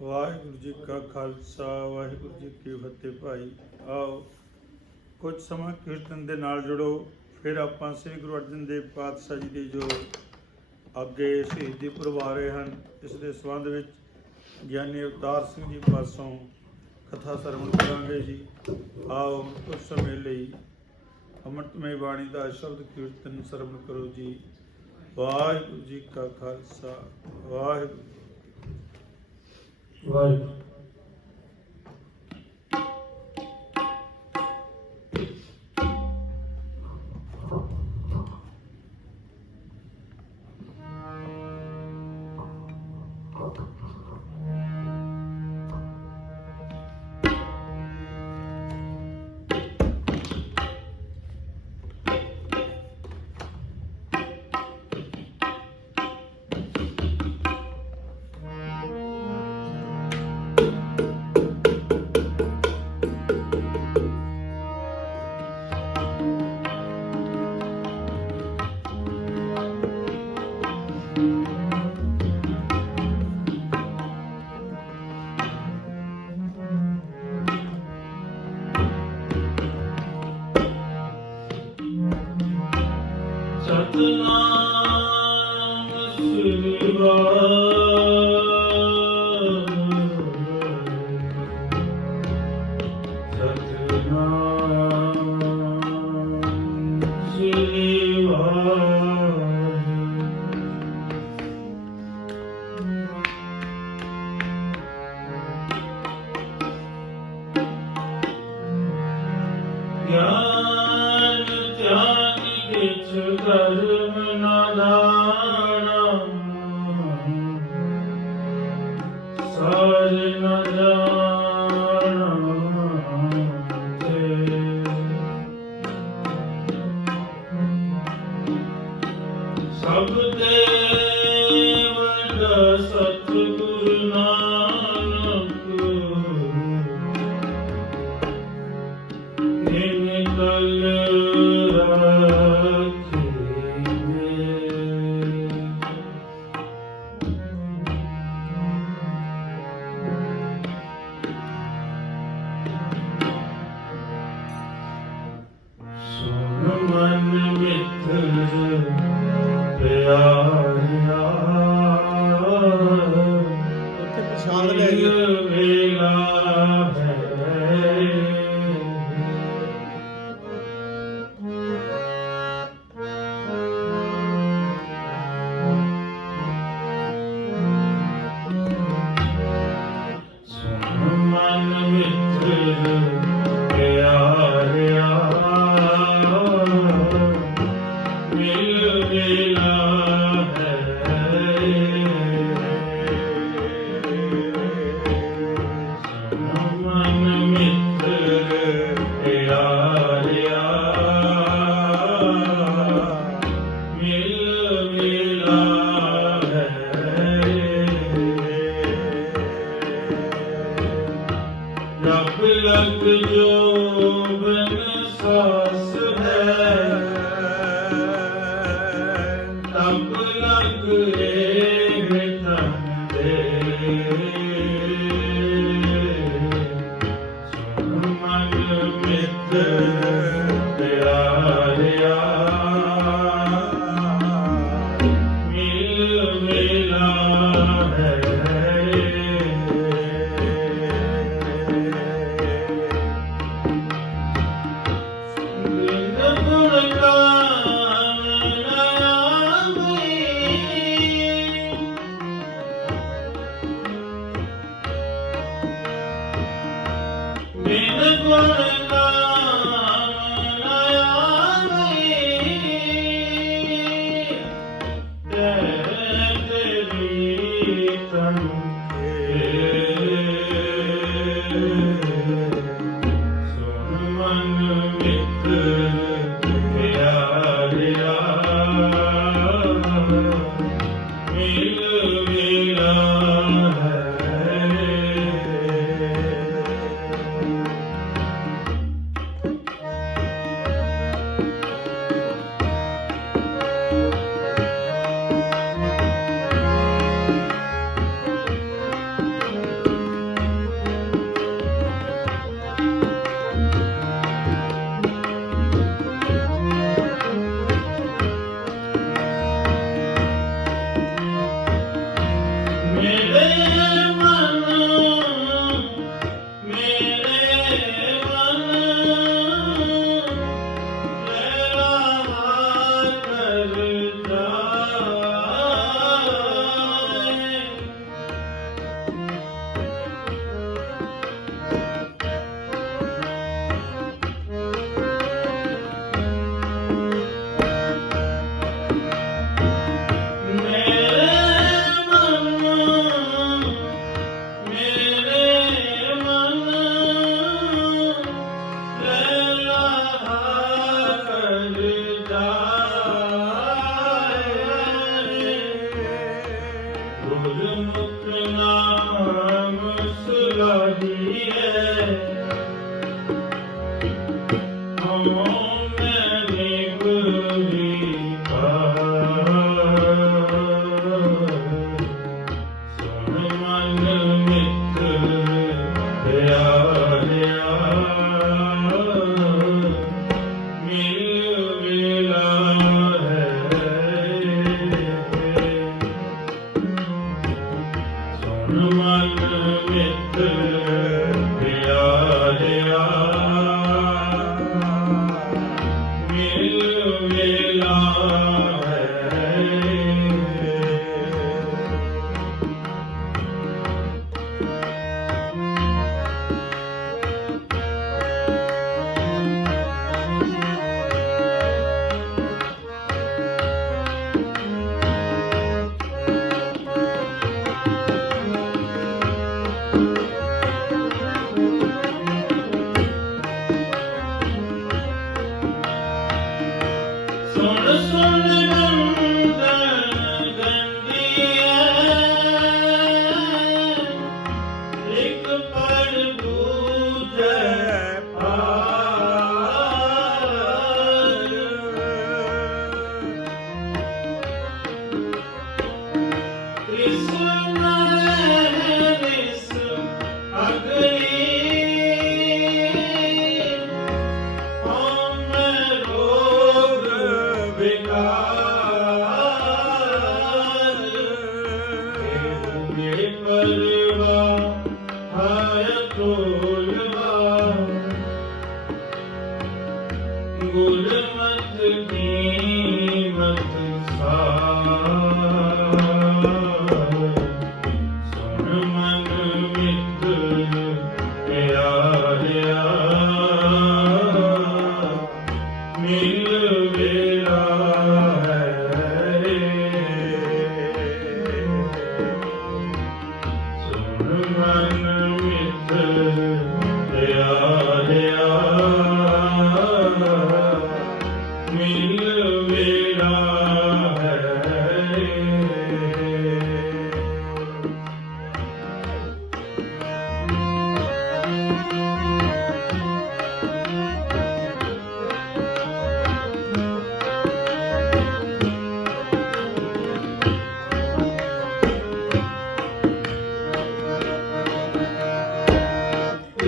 ਵਾਹਿਗੁਰੂ ਜੀ ਕਾ ਖਾਲਸਾ, ਵਾਹਿਗੁਰੂ ਜੀ ਕੀ ਫਤਿਹ ਭਾਈ। ਆਓ, ਕੁਝ ਸਮਾਂ ਕੀਰਤਨ ਦੇ ਨਾਲ ਜੁੜੋ, ਫਿਰ ਆਪਾਂ ਸ੍ਰੀ ਗੁਰੂ ਅਰਜਨ ਦੇਵ ਪਾਤਸ਼ਾਹ ਜੀ ਦੀ ਜੋ ਅੱਗੇ ਸ਼ਹੀਦੀ ਪੁਰਬ ਰਹੇ ਹਨ, ਇਸ ਦੇ ਸੰਬੰਧ ਵਿੱਚ ਗਿਆਨੀ ਅਵਤਾਰ ਸਿੰਘ ਜੀ ਪਾਸੋਂ ਕਥਾ ਸਰਵਣ ਕਰਾਂਗੇ ਜੀ। ਆਓ ਉਸ ਸਮੇਂ ਲਈ ਅੰਮ੍ਰਿਤਮਈ ਬਾਣੀ ਦਾ ਸ਼ਬਦ ਕੀਰਤਨ ਸਰਵਣ ਕਰੋ ਜੀ। ਵਾਹਿਗੁਰੂ ਜੀ ਕਾ ਖਾਲਸਾ, ਵਾਹਿਗੁਰੂ ਵਾਹਿਗੁਰੂ।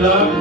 love.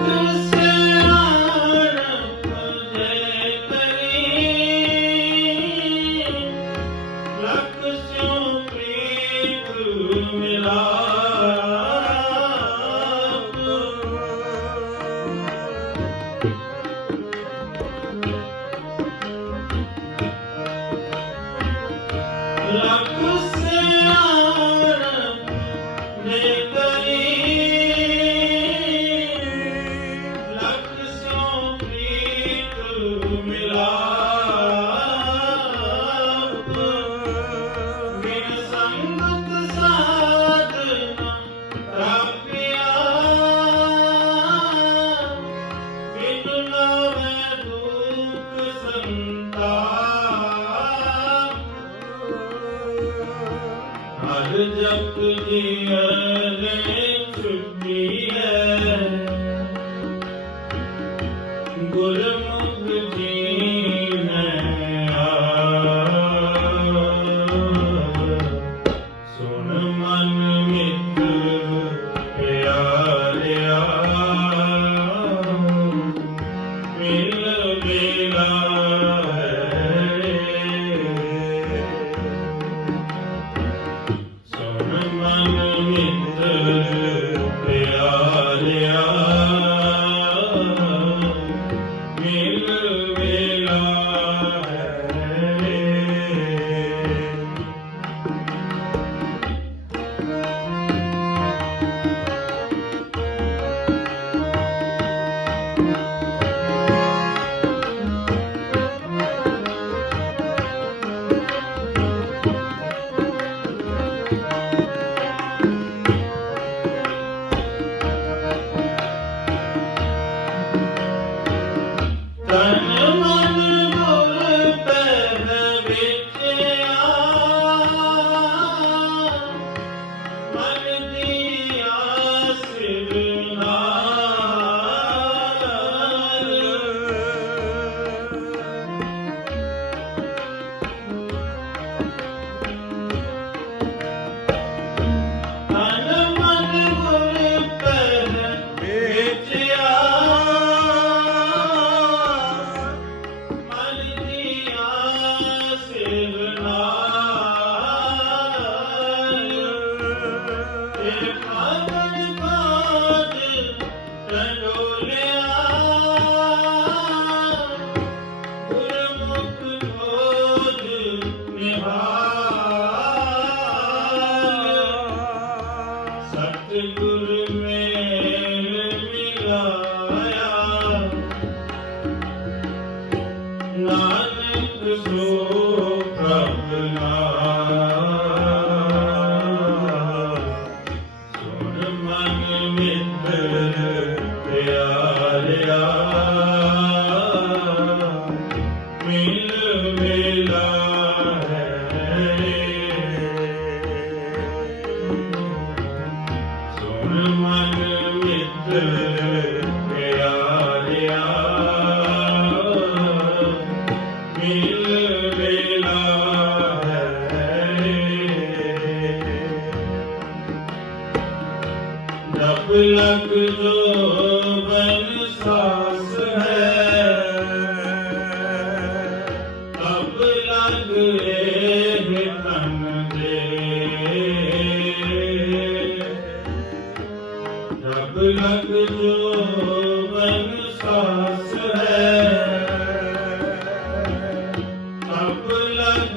Amen. ਦੇ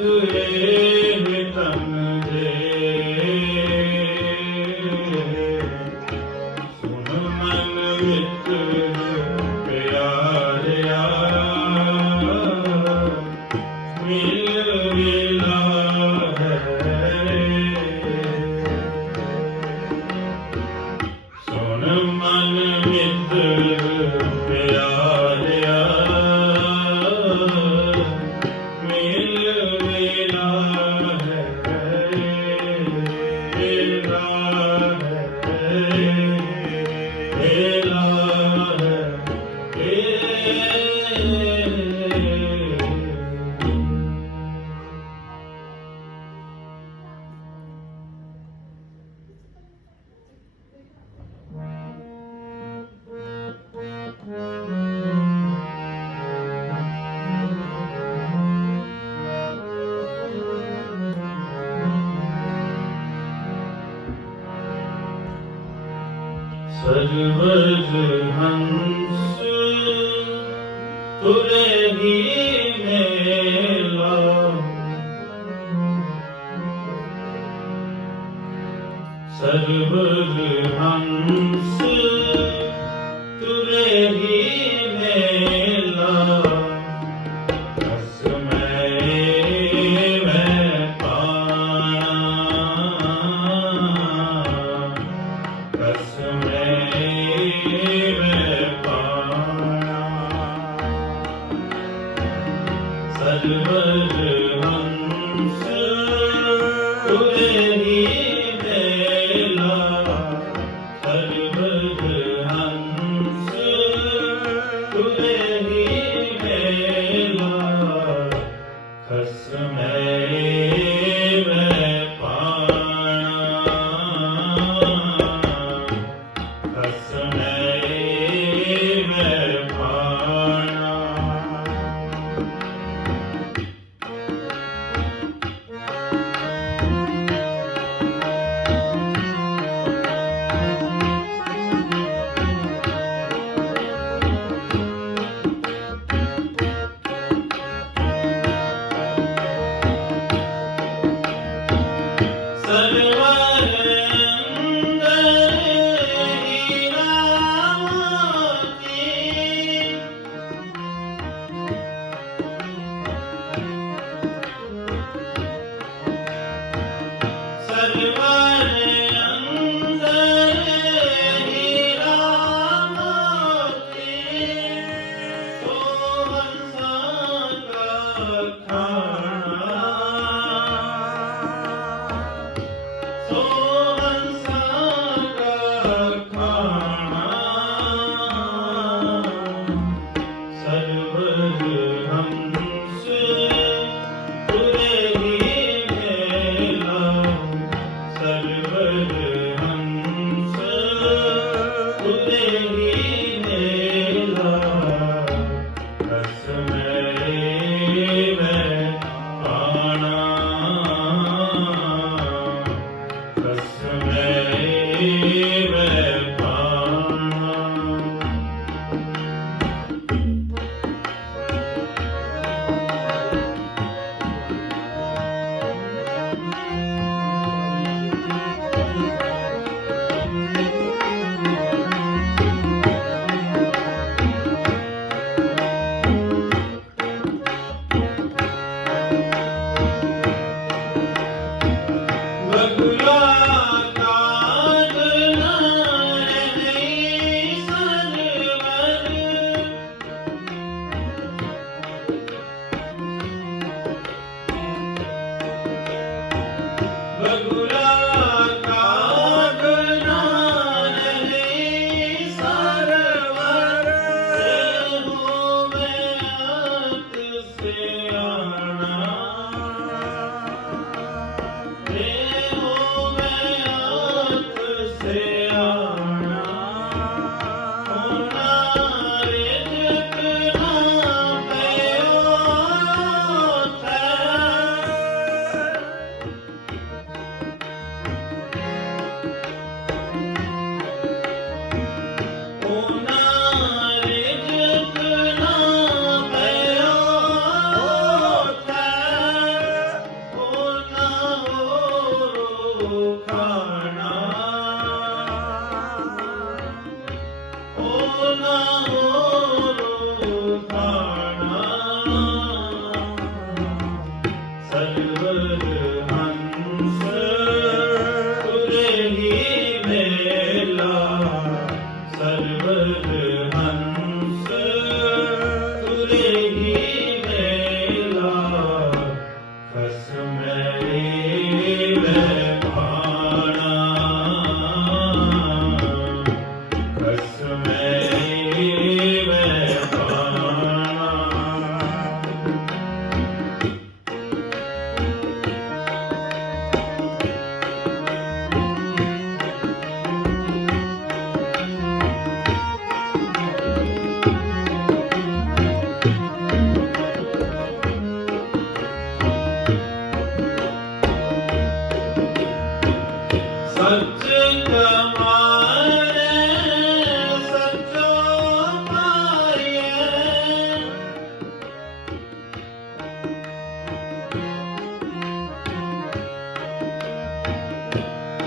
Hallelujah. ಸರ್ವಾ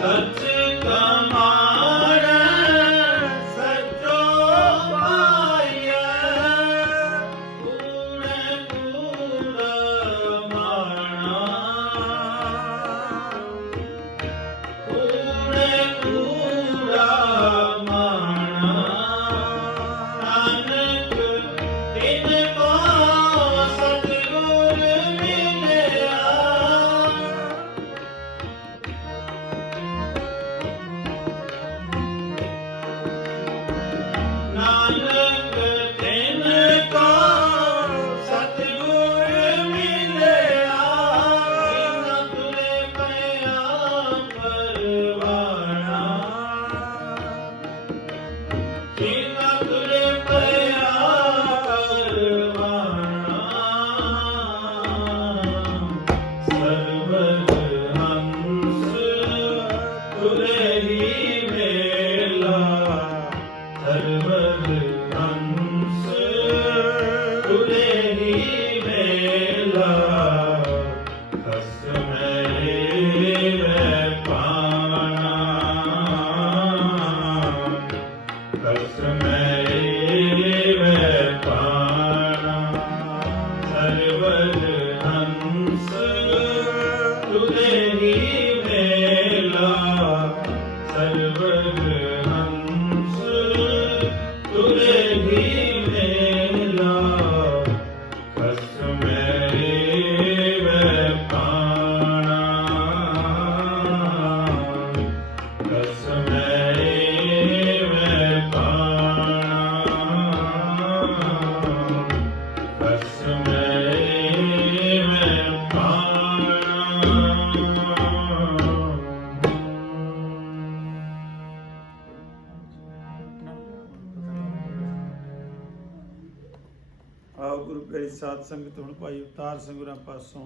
ਸੱਚ ਕਮ ਆਓ ਗੁਰੂ ਪਿਆਰੀ ਸਾਧ ਸੰਗਤ, ਹੁਣ ਭਾਈ ਅਵਤਾਰ ਸਿੰਘ ਹੋਰਾਂ ਪਾਸੋਂ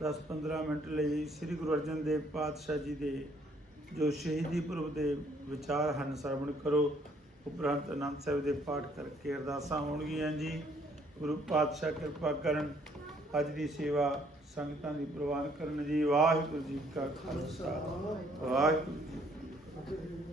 10-15 ਮਿੰਟ ਲਈ ਸ੍ਰੀ ਗੁਰੂ ਅਰਜਨ ਦੇਵ ਪਾਤਸ਼ਾਹ ਜੀ ਦੇ ਜੋ ਸ਼ਹੀਦੀ ਪੁਰਬ ਦੇ ਵਿਚਾਰ ਹਨ, ਸਰਵਣ ਕਰੋ। ਉਪਰੰਤ ਅਨੰਦ ਸਾਹਿਬ ਦੇ ਪਾਠ ਕਰਕੇ ਅਰਦਾਸਾਂ ਹੋਣਗੀਆਂ ਜੀ। ਗੁਰੂ ਪਾਤਸ਼ਾਹ ਕਿਰਪਾ ਕਰਨ, ਅੱਜ ਦੀ ਸੇਵਾ ਸੰਗਤਾਂ ਦੀ ਪ੍ਰਵਾਨ ਕਰਨ ਜੀ। ਵਾਹਿਗੁਰੂ ਜੀ ਕਾ ਖਾਲਸਾ, ਵਾਹਿਗੁਰੂ ਜੀ